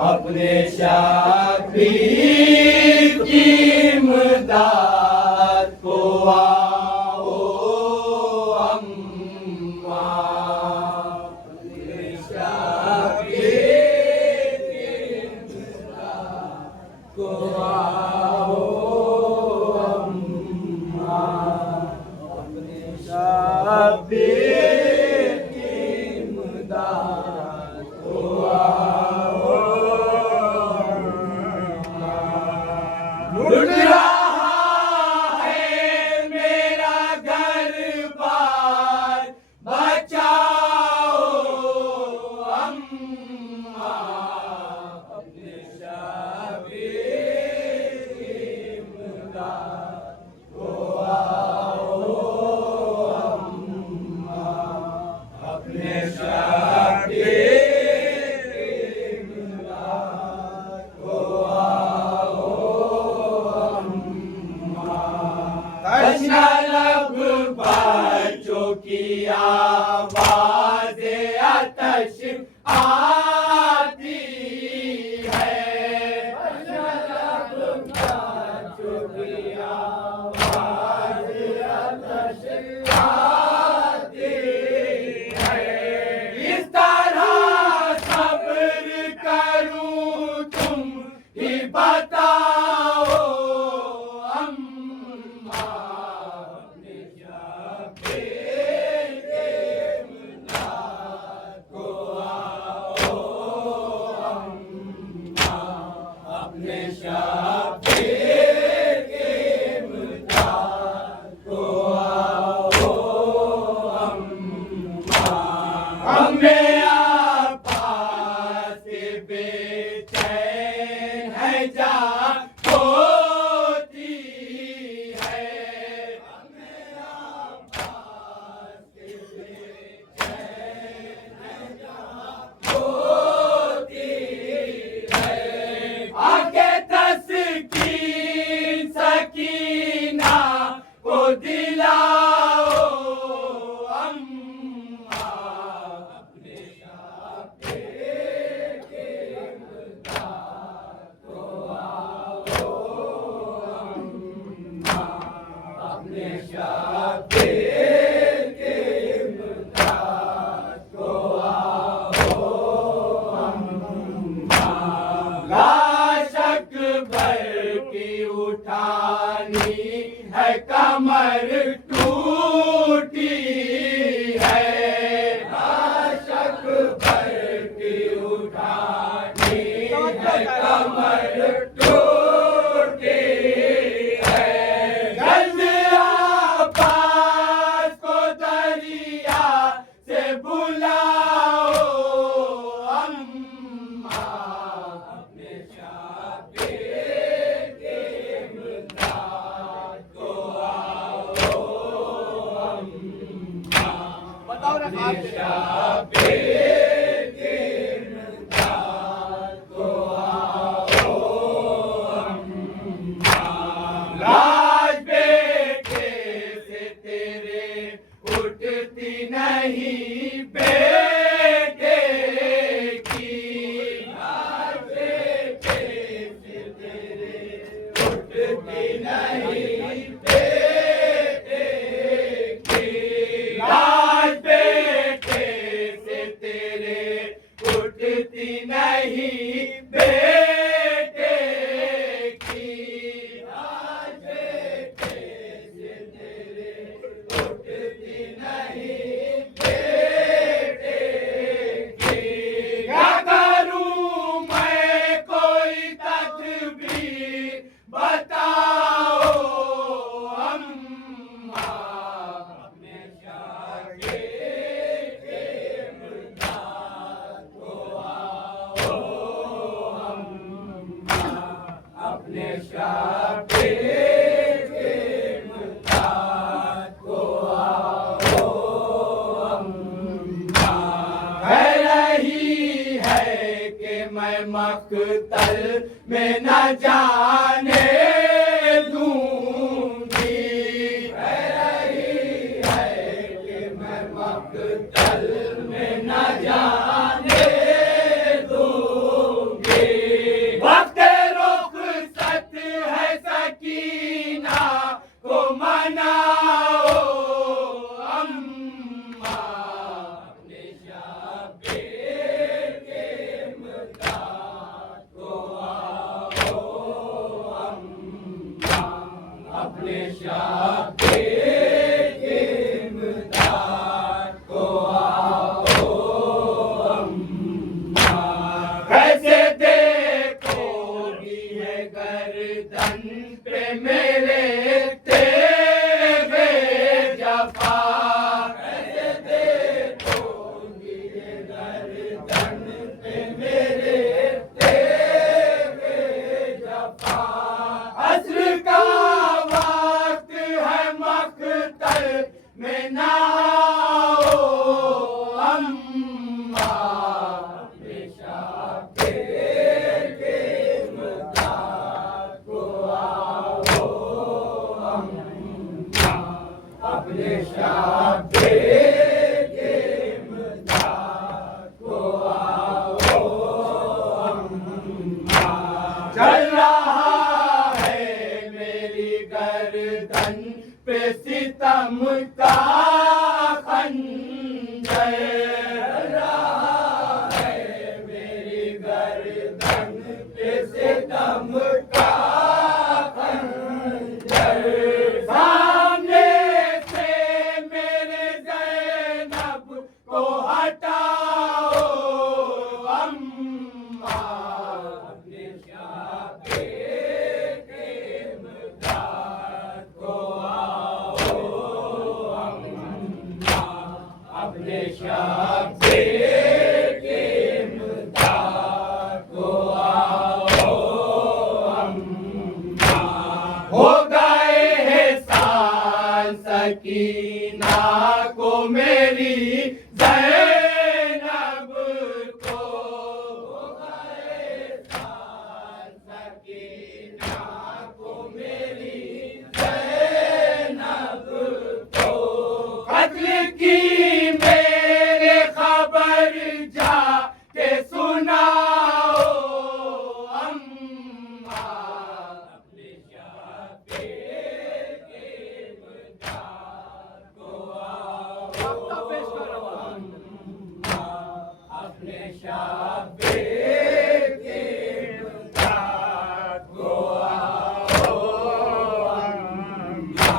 अपने शबीर की इमदाद को आओ अम्मा। अपने शबीर की इमदाद को आओ अम्मा। अपने शबीर की इमदाद को आओ। लुट रहा है मेरा घर बार, बचाओ अम्मा। अपने शबीर की इमदाद को आओ अम्मा। अपने शबीर की इमदाद को आओ अम्मा। तशना लब बच्चों की आवाज़े आतश आती है। तशना लब बच्चों की आवाज़े आतश आती है। इस तरह सब्र करूं तुम ही बताओ अम्मा। अपने शबीर की इमदाद को आओ अम्मा। अपने शबीर की इमदाद को आओ अम्मा। हमें आपास बेचैन है जा होती है। हमें आपास बेचैन है जा होती है। आके तस्कीन सकीना को दिलाओ अम्मा। अपने शबीर की इमदाद को आओ अम्मा। अपने शबीर की इमदाद को आओ अम्मा। लाश अकबर की उठानी है कमर टूटी है। लाश अकबर की उठानी है कमर टूटी है। जल्द आपास को दरिया से बुलाओ अम्मा। अपने शबीर की इमदाद को आओ अम्मा। अपने शबीर की इमदाद को आओ अम्मा। लाज बेटे से तेरे उठती नहीं बेटे की। लाज बेटे से तेरे उठती नहीं बेटे की। लाज बेटे से तेरे उठती नहीं बेटे की। लाज बेटे से तेरे उठती नहीं बेटे की। क्या करूं मैं कोई तदबीर बताओ अम्मा। अपने शबीर की इमदाद को आओ अम्मा। अपने शबीर की इमदाद को आओ अम्मा। कह रही है कि मैं मक्तल में न जाने दूंगी। कह रही है कि मैं मक्तल में न जाने के सुनाओ अम्मा अपने शाबीर के मदाद को आओ अम्मा अपने शाबीर के मदाद को आओ अम्मा